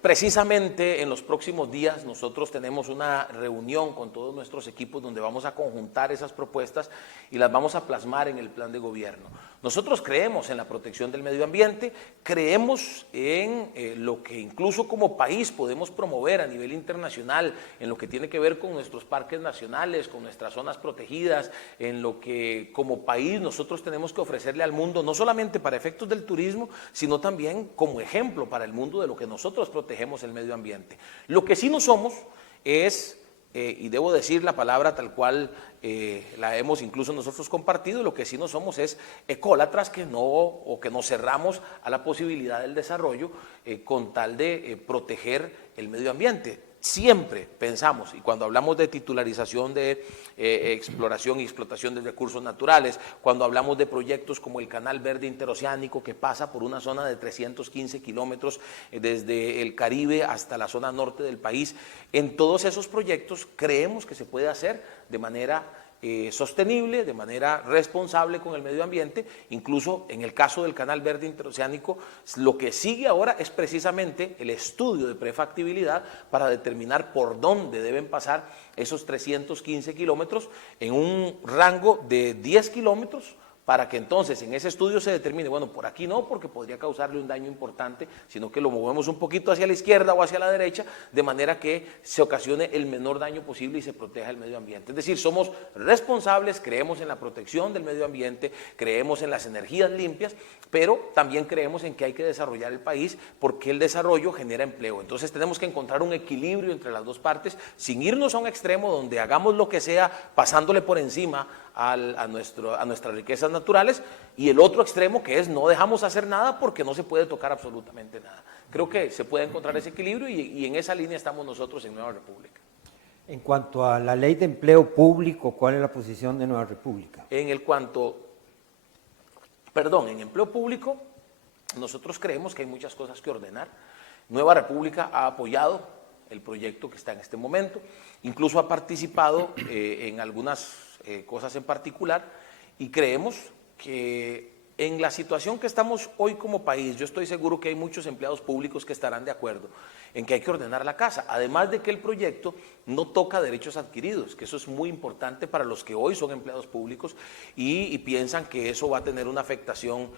Precisamente en los próximos días nosotros tenemos una reunión con todos nuestros equipos donde vamos a conjuntar esas propuestas y las vamos a plasmar en el plan de gobierno. Nosotros creemos en la protección del medio ambiente, creemos en lo que incluso como país podemos promover a nivel internacional, en lo que tiene que ver con nuestros parques nacionales, con nuestras zonas protegidas, en lo que como país nosotros tenemos que ofrecerle al mundo, no solamente para efectos del turismo, sino también como ejemplo para el mundo de lo que nosotros protegemos el medio ambiente. Lo que sí no somos es, y debo decir la palabra tal cual la hemos incluso nosotros compartido, lo que sí no somos es ecólatras que nos cerramos a la posibilidad del desarrollo con tal de proteger el medio ambiente. Siempre pensamos, y cuando hablamos de titularización de exploración y explotación de recursos naturales, cuando hablamos de proyectos como el Canal Verde Interoceánico, que pasa por una zona de 315 kilómetros desde el Caribe hasta la zona norte del país, en todos esos proyectos creemos que se puede hacer de manera sostenible, de manera responsable con el medio ambiente. Incluso en el caso del Canal Verde Interoceánico, lo que sigue ahora es precisamente el estudio de prefactibilidad para determinar por dónde deben pasar esos 315 kilómetros en un rango de 10 kilómetros, para que entonces en ese estudio se determine, bueno, por aquí no, porque podría causarle un daño importante, sino que lo movemos un poquito hacia la izquierda o hacia la derecha, de manera que se ocasione el menor daño posible y se proteja el medio ambiente. Es decir, somos responsables, creemos en la protección del medio ambiente, creemos en las energías limpias, pero también creemos en que hay que desarrollar el país, porque el desarrollo genera empleo. Entonces tenemos que encontrar un equilibrio entre las dos partes, sin irnos a un extremo donde hagamos lo que sea pasándole por encima a nuestras riquezas naturales, y el otro extremo que es no dejamos hacer nada porque no se puede tocar absolutamente nada. Creo que se puede encontrar ese equilibrio y en esa línea estamos nosotros en Nueva República. En cuanto a la ley de empleo público, ¿cuál es la posición de Nueva República? En empleo público, nosotros creemos que hay muchas cosas que ordenar. Nueva República ha apoyado el proyecto que está en este momento. Incluso ha participado en algunas cosas en particular y creemos que en la situación que estamos hoy como país, yo estoy seguro que hay muchos empleados públicos que estarán de acuerdo en que hay que ordenar la casa, además de que el proyecto no toca derechos adquiridos, que eso es muy importante para los que hoy son empleados públicos y piensan que eso va a tener una afectación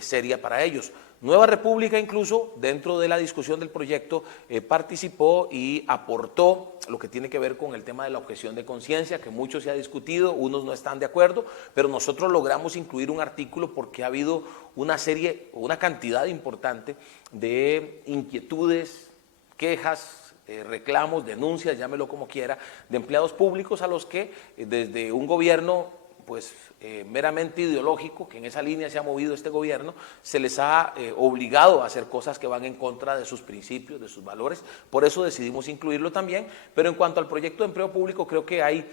seria para ellos. Nueva República incluso dentro de la discusión del proyecto participó y aportó lo que tiene que ver con el tema de la objeción de conciencia, que mucho se ha discutido, unos no están de acuerdo, pero nosotros logramos incluir un artículo porque ha habido una cantidad importante de inquietudes, quejas, reclamos, denuncias, llámelo como quiera, de empleados públicos a los que desde un gobierno pues meramente ideológico, que en esa línea se ha movido este gobierno, se les ha obligado a hacer cosas que van en contra de sus principios, de sus valores. Por eso decidimos incluirlo también. Pero en cuanto al proyecto de empleo público, creo que hay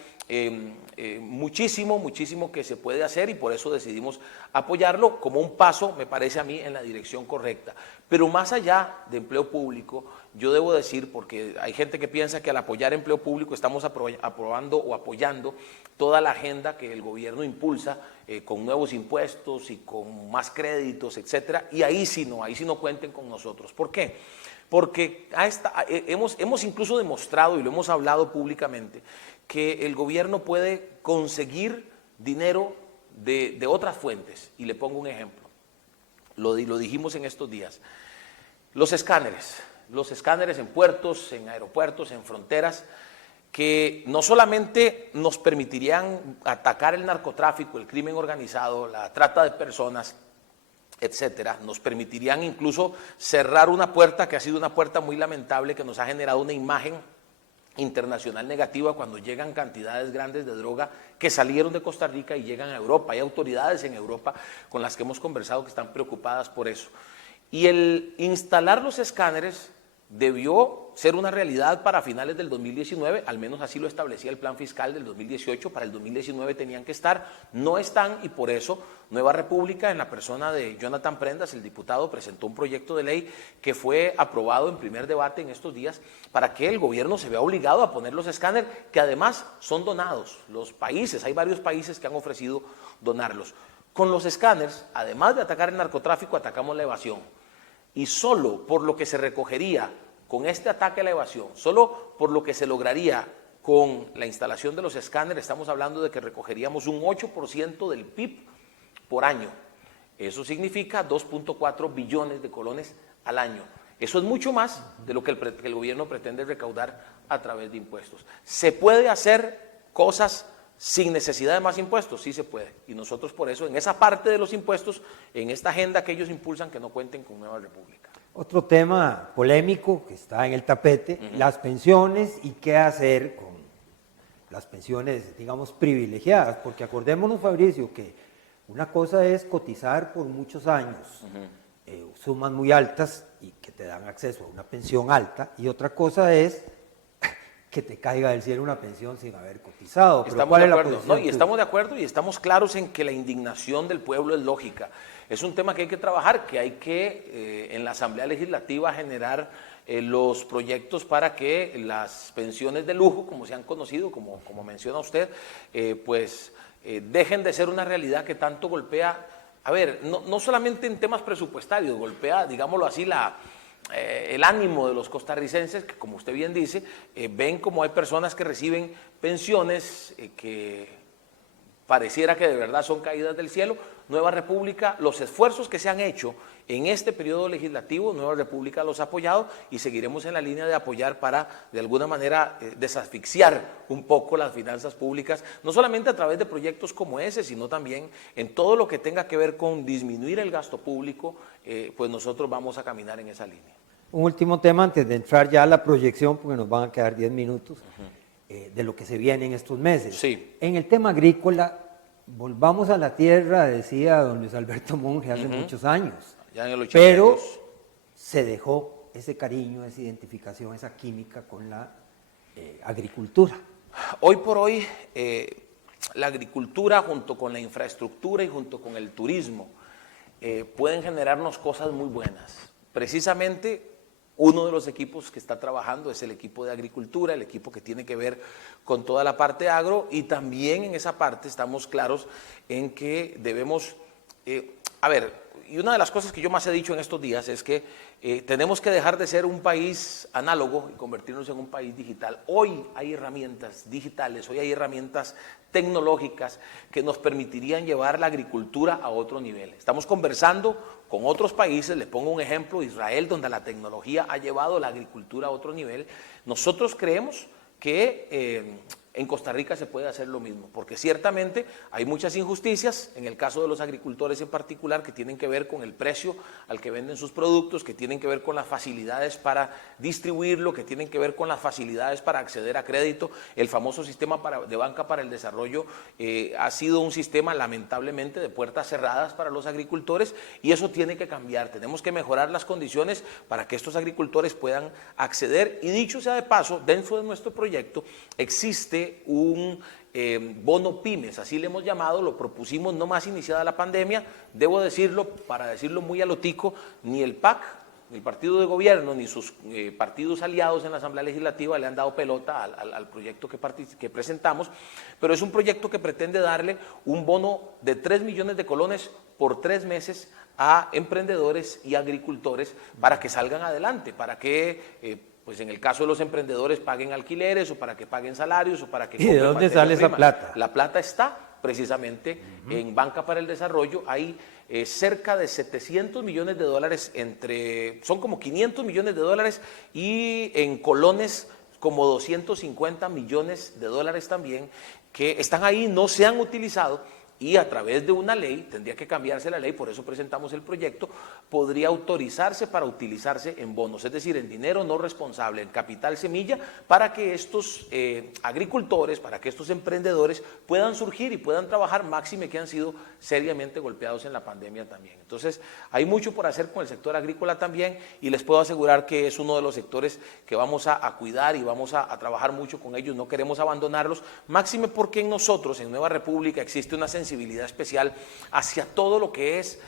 muchísimo que se puede hacer y por eso decidimos apoyarlo como un paso, me parece a mí, en la dirección correcta. Pero más allá de empleo público, yo debo decir, porque hay gente que piensa que al apoyar empleo público estamos aprobando o apoyando toda la agenda que el gobierno impulsa con nuevos impuestos y con más créditos, etcétera, y ahí sí no cuenten con nosotros. ¿Por qué? Porque hemos incluso demostrado, y lo hemos hablado públicamente, que el gobierno puede conseguir dinero de otras fuentes. Y le pongo un ejemplo, lo dijimos en estos días, los escáneres en puertos, en aeropuertos, en fronteras, que no solamente nos permitirían atacar el narcotráfico, el crimen organizado, la trata de personas, etcétera, nos permitirían incluso cerrar una puerta que ha sido una puerta muy lamentable, que nos ha generado una imagen internacional negativa cuando llegan cantidades grandes de droga que salieron de Costa Rica y llegan a Europa. Hay autoridades en Europa con las que hemos conversado que están preocupadas por eso. Y el instalar los escáneres debió ser una realidad para finales del 2019, al menos así lo establecía el plan fiscal del 2018, para el 2019 tenían que estar, no están y por eso Nueva República, en la persona de Jonathan Prendas, el diputado, presentó un proyecto de ley que fue aprobado en primer debate en estos días para que el gobierno se vea obligado a poner los escáneres, que además son donados. Los países, hay varios países que han ofrecido donarlos. Con los escáneres, además de atacar el narcotráfico, atacamos la evasión. Y solo por lo que se recogería con este ataque a la evasión, solo por lo que se lograría con la instalación de los escáneres, estamos hablando de que recogeríamos un 8% del PIB por año. Eso significa 2.4 billones de colones al año. Eso es mucho más de lo que el gobierno pretende recaudar a través de impuestos. ¿Se puede hacer cosas sin necesidad de más impuestos? Sí se puede. Y nosotros por eso, en esa parte de los impuestos, en esta agenda que ellos impulsan, que no cuenten con Nueva República. Otro tema polémico que está en el tapete, las pensiones y qué hacer con las pensiones, digamos, privilegiadas. Porque acordémonos, Fabricio, que una cosa es cotizar por muchos años, sumas muy altas y que te dan acceso a una pensión alta, y otra cosa es que te caiga del cielo una pensión sin haber cotizado. Estamos de acuerdo, ¿no? Y estamos de acuerdo y estamos claros en que la indignación del pueblo es lógica. Es un tema que hay que trabajar, que hay que en la Asamblea Legislativa generar los proyectos para que las pensiones de lujo, como se han conocido, como menciona usted, dejen de ser una realidad que tanto golpea, no solamente en temas presupuestarios, golpea, digámoslo así, el ánimo de los costarricenses, que como usted bien dice, ven como hay personas que reciben pensiones que pareciera que de verdad son caídas del cielo. Nueva República, los esfuerzos que se han hecho en este periodo legislativo, Nueva República los ha apoyado y seguiremos en la línea de apoyar para, de alguna manera, desasfixiar un poco las finanzas públicas, no solamente a través de proyectos como ese, sino también en todo lo que tenga que ver con disminuir el gasto público, pues nosotros vamos a caminar en esa línea. Un último tema antes de entrar ya a la proyección, porque nos van a quedar 10 minutos, de lo que se viene en estos meses. Sí. En el tema agrícola, volvamos a la tierra, decía don Luis Alberto Monge hace muchos años, ya en el 82. Pero se dejó ese cariño, esa identificación, esa química con la agricultura. Hoy por hoy, la agricultura junto con la infraestructura y junto con el turismo pueden generarnos cosas muy buenas. Precisamente Uno de los equipos que está trabajando es el equipo de agricultura, el equipo que tiene que ver con toda la parte agro, y también en esa parte estamos claros en que debemos, y una de las cosas que yo más he dicho en estos días es que tenemos que dejar de ser un país análogo y convertirnos en un país digital. Hoy hay herramientas digitales, hoy hay herramientas tecnológicas que nos permitirían llevar la agricultura a otro nivel. Estamos conversando con otros países, les pongo un ejemplo, Israel, donde la tecnología ha llevado la agricultura a otro nivel. Nosotros creemos que en Costa Rica se puede hacer lo mismo, porque ciertamente hay muchas injusticias, en el caso de los agricultores en particular, que tienen que ver con el precio al que venden sus productos, que tienen que ver con las facilidades para distribuirlo, que tienen que ver con las facilidades para acceder a crédito. El famoso sistema de banca para el desarrollo ha sido un sistema lamentablemente de puertas cerradas para los agricultores, y eso tiene que cambiar. Tenemos que mejorar las condiciones para que estos agricultores puedan acceder, y dicho sea de paso, dentro de nuestro proyecto existe un bono pymes, así le hemos llamado, lo propusimos no más iniciada la pandemia. Debo decirlo, para decirlo muy a lo tico, ni el PAC, ni el partido de gobierno, ni sus partidos aliados en la Asamblea Legislativa le han dado pelota al proyecto que presentamos, pero es un proyecto que pretende darle un bono de 3 millones de colones por 3 meses a emprendedores y agricultores para que salgan adelante, para que pues en el caso de los emprendedores paguen alquileres, o para que paguen salarios, o para que ¿Y de dónde sale esa plata? La plata está precisamente en Banca para el Desarrollo. Hay cerca de 700 millones de dólares, son como 500 millones de dólares, y en colones como 250 millones de dólares también, que están ahí, no se han utilizado, y a través de una ley, tendría que cambiarse la ley, por eso presentamos el proyecto, podría autorizarse para utilizarse en bonos, es decir, en dinero no responsable, en capital semilla, para que estos agricultores, para que estos emprendedores puedan surgir y puedan trabajar, máxime que han sido seriamente golpeados en la pandemia también. Entonces, hay mucho por hacer con el sector agrícola también, y les puedo asegurar que es uno de los sectores que vamos a cuidar y vamos a trabajar mucho con ellos, no queremos abandonarlos, máxime porque en nosotros, en Nueva República, existe una sensibilidad especial hacia todo lo que es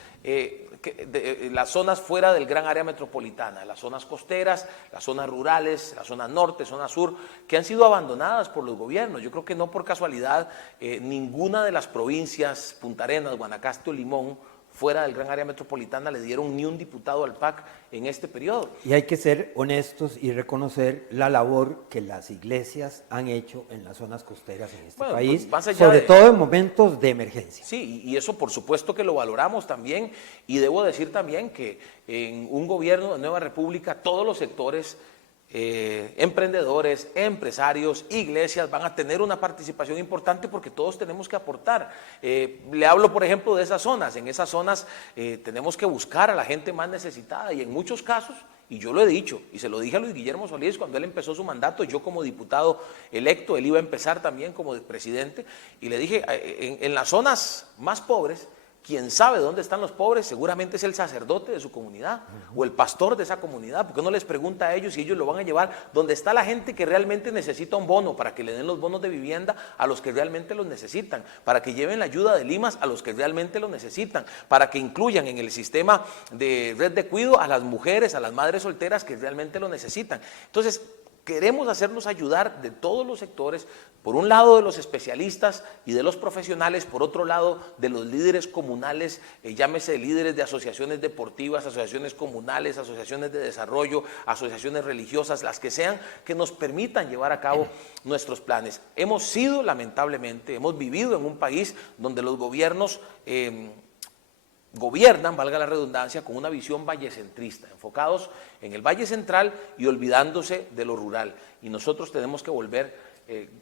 las zonas fuera del gran área metropolitana, las zonas costeras, las zonas rurales, la zona norte, zona sur, que han sido abandonadas por los gobiernos. Yo creo que no por casualidad ninguna de las provincias, Punta Arenas, Guanacaste o Limón, fuera del gran área metropolitana, le dieron ni un diputado al PAC en este periodo. Y hay que ser honestos y reconocer la labor que las iglesias han hecho en las zonas costeras en este país, pues sobre todo en momentos de emergencia. Sí, y eso por supuesto que lo valoramos también, y debo decir también que en un gobierno de Nueva República todos los sectores, emprendedores, empresarios, iglesias van a tener una participación importante, porque todos tenemos que aportar. Le hablo por ejemplo de esas zonas. En esas zonas tenemos que buscar a la gente más necesitada, y en muchos casos, y yo lo he dicho, y se lo dije a Luis Guillermo Solís cuando él empezó su mandato, yo como diputado electo, él iba a empezar también como presidente, y le dije, en las zonas más pobres, quien sabe dónde están los pobres seguramente es el sacerdote de su comunidad o el pastor de esa comunidad. ¿Por qué no les pregunta a ellos si ellos lo van a llevar donde está la gente que realmente necesita un bono, para que le den los bonos de vivienda a los que realmente los necesitan, para que lleven la ayuda de Limas a los que realmente lo necesitan, para que incluyan en el sistema de red de cuidado a las mujeres, a las madres solteras que realmente lo necesitan? Entonces, queremos hacernos ayudar de todos los sectores, por un lado de los especialistas y de los profesionales, por otro lado de los líderes comunales, llámese líderes de asociaciones deportivas, asociaciones comunales, asociaciones de desarrollo, asociaciones religiosas, las que sean, que nos permitan llevar a cabo nuestros planes. Hemos sido, lamentablemente, hemos vivido en un país donde los gobiernos gobiernan, valga la redundancia, con una visión vallecentrista, enfocados en el Valle Central y olvidándose de lo rural. Y nosotros tenemos que volver,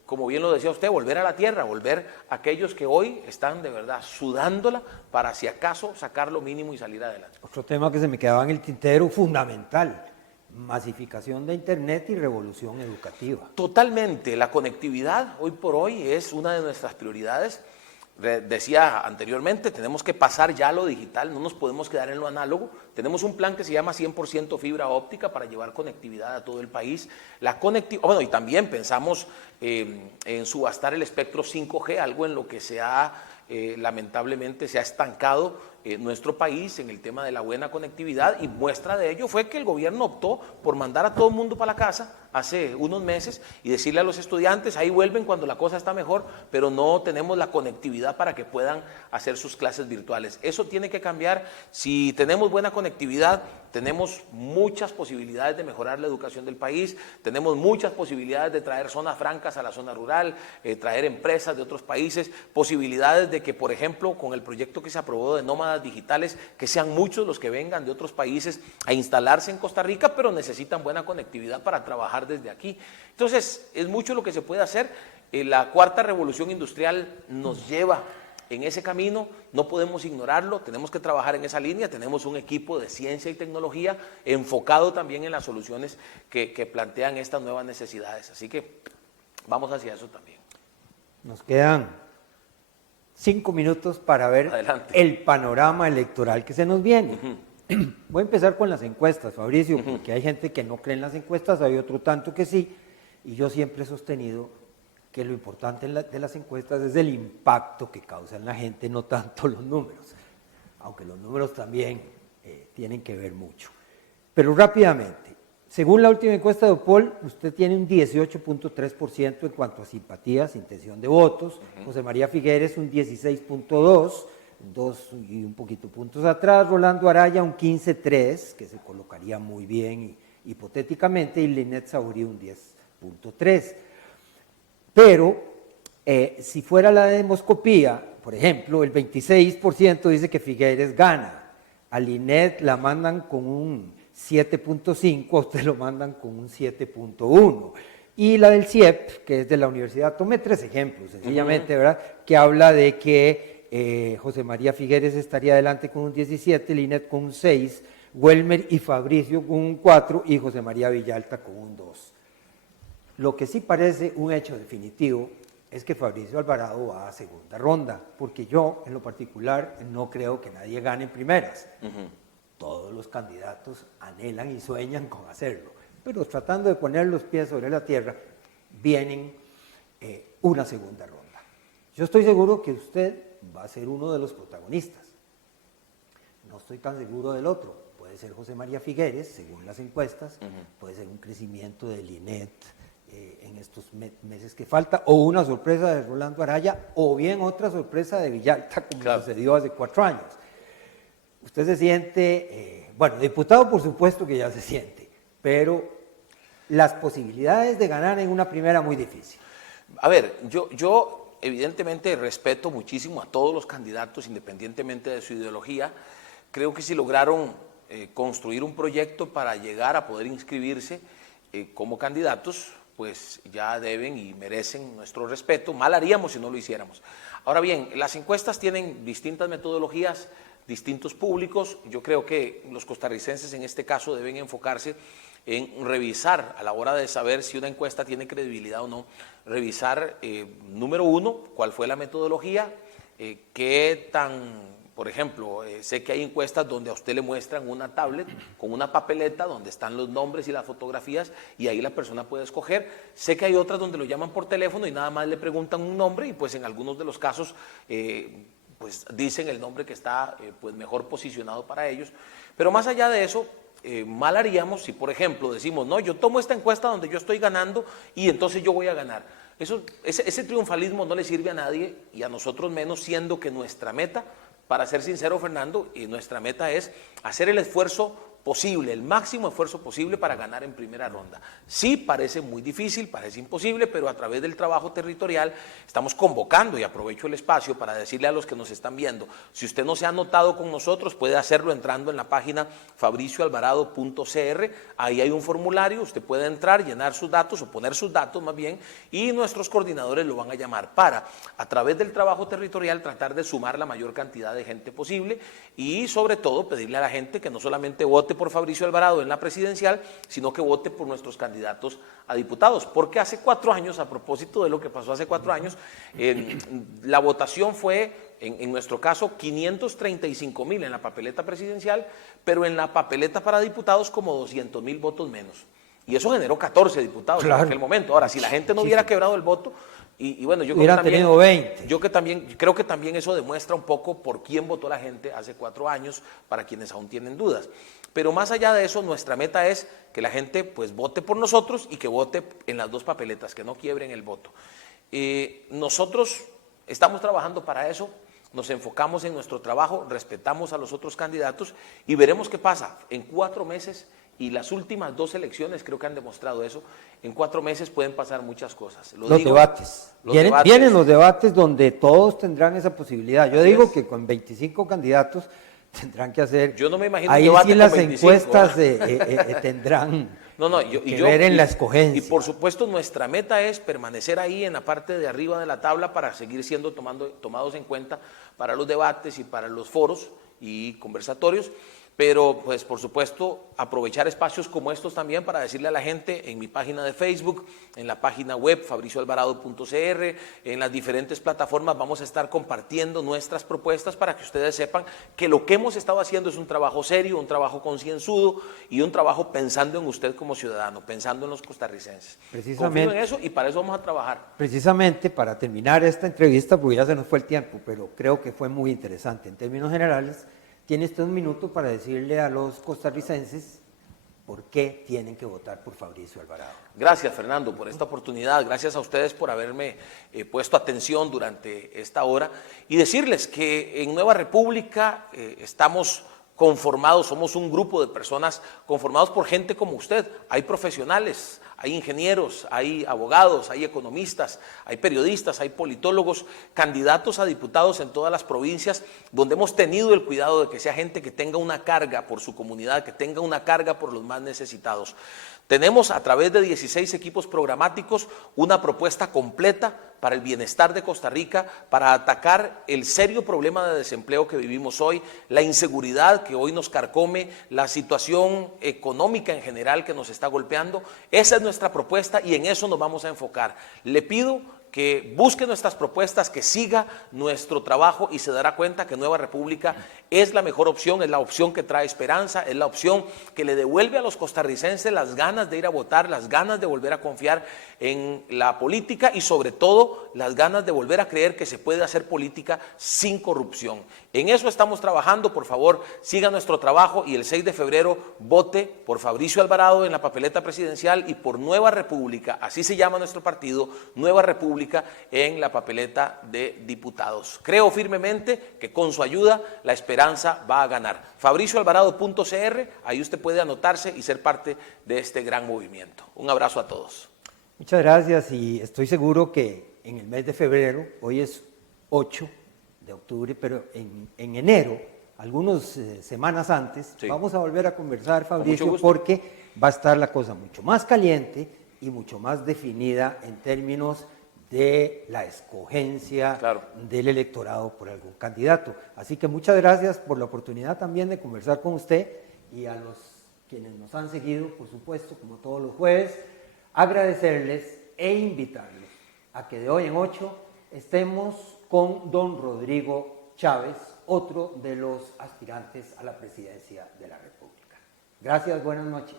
como bien lo decía usted, volver a la tierra, volver a aquellos que hoy están de verdad sudándola para, si acaso, sacar lo mínimo y salir adelante. Otro tema que se me quedaba en el tintero, fundamental: masificación de Internet y revolución educativa. Totalmente, la conectividad hoy por hoy es una de nuestras prioridades. Decía anteriormente, tenemos que pasar ya a lo digital, no nos podemos quedar en lo análogo. Tenemos un plan que se llama 100% fibra óptica para llevar conectividad a todo el país. Bueno, y también pensamos en subastar el espectro 5G, algo en lo que lamentablemente se ha estancado nuestro país en el tema de la buena conectividad, y muestra de ello fue que el gobierno optó por mandar a todo el mundo para la casa hace unos meses y decirle a los estudiantes, ahí vuelven cuando la cosa está mejor, pero no tenemos la conectividad para que puedan hacer sus clases virtuales. Eso tiene que cambiar. Si tenemos buena conectividad, tenemos muchas posibilidades de mejorar la educación del país, tenemos muchas posibilidades de traer zonas francas a la zona rural, traer empresas de otros países, posibilidades de que, por ejemplo, con el proyecto que se aprobó de nómadas digitales, que sean muchos los que vengan de otros países a instalarse en Costa Rica, pero necesitan buena conectividad para trabajar desde aquí. Entonces, es mucho lo que se puede hacer. La cuarta revolución industrial nos lleva en ese camino, no podemos ignorarlo, tenemos que trabajar en esa línea, tenemos un equipo de ciencia y tecnología enfocado también en las soluciones que plantean estas nuevas necesidades, así que vamos hacia eso también. Nos quedan 5 minutos para ver Adelante. el panorama electoral que se nos viene. Voy a empezar con las encuestas, Fabricio, porque hay gente que no cree en las encuestas, hay otro tanto que sí, y yo siempre he sostenido que lo importante de las encuestas es el impacto que causan la gente, no tanto los números, aunque los números también tienen que ver mucho. Pero rápidamente, según la última encuesta de Opol, usted tiene un 18.3% en cuanto a simpatías, intención de votos, José María Figueres un 16.2%, 2 y un poquito puntos atrás, Rolando Araya un 15.3%, que se colocaría muy bien hipotéticamente, y Linet Saurí un 10.3%. Pero si fuera la demoscopía, por ejemplo, el 26% dice que Figueres gana, a Linet la mandan con un 7.5, a usted lo mandan con un 7.1. Y la del CIEP, que es de la universidad, tomé 3 ejemplos, sencillamente, ¿verdad?, que habla de que José María Figueres estaría adelante con un 17, Linet con un 6, Welmer y Fabricio con un 4 y José María Villalta con un 2. Lo que sí parece un hecho definitivo es que Fabricio Alvarado va a segunda ronda, porque yo, en lo particular, no creo que nadie gane en primeras. Todos los candidatos anhelan y sueñan con hacerlo, pero tratando de poner los pies sobre la tierra, vienen una segunda ronda. Yo estoy seguro que usted va a ser uno de los protagonistas. No estoy tan seguro del otro. Puede ser José María Figueres, según las encuestas, puede ser un crecimiento de Linet, en estos meses que falta, o una sorpresa de Rolando Araya, o bien otra sorpresa de Villalta, como sucedió hace 4 años. Usted se siente, bueno, diputado por supuesto que ya se siente, pero las posibilidades de ganar en una primera muy difícil. A ver, yo evidentemente respeto muchísimo a todos los candidatos, independientemente de su ideología. Creo que si lograron construir un proyecto para llegar a poder inscribirse como candidatos, pues ya deben y merecen nuestro respeto. Mal haríamos si no lo hiciéramos. Ahora bien, las encuestas tienen distintas metodologías, distintos públicos. Yo creo que los costarricenses en este caso deben enfocarse en revisar, a la hora de saber si una encuesta tiene credibilidad o no, revisar, número uno, cuál fue la metodología, qué tan... Por ejemplo, sé que hay encuestas donde a usted le muestran una tablet con una papeleta donde están los nombres y las fotografías y ahí la persona puede escoger. Sé que hay otras donde lo llaman por teléfono y nada más le preguntan un nombre y pues en algunos de los casos pues dicen el nombre que está pues mejor posicionado para ellos. Pero más allá de eso, mal haríamos si, por ejemplo, decimos, no, yo tomo esta encuesta donde yo estoy ganando y entonces yo voy a ganar. Ese triunfalismo no le sirve a nadie y a nosotros menos, siendo que nuestra meta, para ser sincero, Fernando, y nuestra meta es hacer el esfuerzo posible, el máximo esfuerzo posible para ganar en primera ronda. Sí, parece muy difícil, parece imposible, pero a través del trabajo territorial estamos convocando, y aprovecho el espacio para decirle a los que nos están viendo, si usted no se ha anotado con nosotros, puede hacerlo entrando en la página fabricioalvarado.cr, ahí hay un formulario, usted puede entrar, llenar sus datos, o poner sus datos más bien, y nuestros coordinadores lo van a llamar para, a través del trabajo territorial, tratar de sumar la mayor cantidad de gente posible, y sobre todo pedirle a la gente que no solamente vote por Fabricio Alvarado en la presidencial, sino que vote por nuestros candidatos a diputados, porque hace 4 años, a propósito de lo que pasó hace 4 años, la votación fue, en nuestro caso, 535,000 en la papeleta presidencial, pero en la papeleta para diputados como 200,000 votos menos. Y eso generó 14 diputados en aquel momento. Ahora, si la gente no hubiera quebrado el voto, Y bueno, yo hubieran tenido 20. Creo que también eso demuestra un poco por quién votó la gente hace 4 años, para quienes aún tienen dudas. Pero más allá de eso, nuestra meta es que la gente pues vote por nosotros y que vote en las 2 papeletas, que no quiebren el voto. Nosotros estamos trabajando para eso, nos enfocamos en nuestro trabajo, respetamos a los otros candidatos y veremos qué pasa en 4 meses. Y las últimas 2 elecciones creo que han demostrado eso. En 4 meses pueden pasar muchas cosas. Debates. Vienen los debates donde todos tendrán esa posibilidad. Yo digo que con 25 candidatos tendrán que hacer. Yo no me imagino ahí un debate sí las con 25, encuestas tendrán que ver en la escogencia. Y por supuesto nuestra meta es permanecer ahí en la parte de arriba de la tabla para seguir siendo tomados en cuenta para los debates y para los foros y conversatorios. Pero, pues, por supuesto, aprovechar espacios como estos también para decirle a la gente en mi página de Facebook, en la página web fabricioalvarado.cr, en las diferentes plataformas vamos a estar compartiendo nuestras propuestas para que ustedes sepan que lo que hemos estado haciendo es un trabajo serio, un trabajo concienzudo y un trabajo pensando en usted como ciudadano, pensando en los costarricenses. Precisamente. Confío en eso y para eso vamos a trabajar. Precisamente para terminar esta entrevista, porque ya se nos fue el tiempo, pero creo que fue muy interesante. En términos generales, tiene usted un minuto para decirle a los costarricenses por qué tienen que votar por Fabricio Alvarado. Gracias, Fernando, por esta oportunidad. Gracias a ustedes por haberme puesto atención durante esta hora. Y decirles que en Nueva República estamos conformados, somos un grupo de personas conformados por gente como usted. Hay profesionales, hay ingenieros, hay abogados, hay economistas, hay periodistas, hay politólogos, candidatos a diputados en todas las provincias, donde hemos tenido el cuidado de que sea gente que tenga una carga por su comunidad, que tenga una carga por los más necesitados. Tenemos a través de 16 equipos programáticos una propuesta completa para el bienestar de Costa Rica, para atacar el serio problema de desempleo que vivimos hoy, la inseguridad que hoy nos carcome, la situación económica en general que nos está golpeando. Esa es nuestra propuesta y en eso nos vamos a enfocar. Le pido que busque nuestras propuestas, que siga nuestro trabajo y se dará cuenta que Nueva República es la mejor opción, es la opción que trae esperanza, es la opción que le devuelve a los costarricenses las ganas de ir a votar, las ganas de volver a confiar en la política y sobre todo las ganas de volver a creer que se puede hacer política sin corrupción. En eso estamos trabajando, por favor, siga nuestro trabajo y el 6 de febrero vote por Fabricio Alvarado en la papeleta presidencial y por Nueva República, así se llama nuestro partido, Nueva República, en la papeleta de diputados. Creo firmemente que con su ayuda la esperanza va a ganar. FabricioAlvarado.cr, ahí usted puede anotarse y ser parte de este gran movimiento. Un abrazo a todos. Muchas gracias y estoy seguro que en el mes de febrero, hoy es 8 de octubre, pero en enero, algunas semanas antes, sí, vamos a volver a conversar, Fabricio, porque va a estar la cosa mucho más caliente y mucho más definida en términos de la escogencia, claro, del electorado por algún candidato. Así que muchas gracias por la oportunidad también de conversar con usted y a los quienes nos han seguido, por supuesto, como todos los jueves, agradecerles e invitarlos a que de hoy en 8 estemos con don Rodrigo Chávez, otro de los aspirantes a la presidencia de la República. Gracias, buenas noches.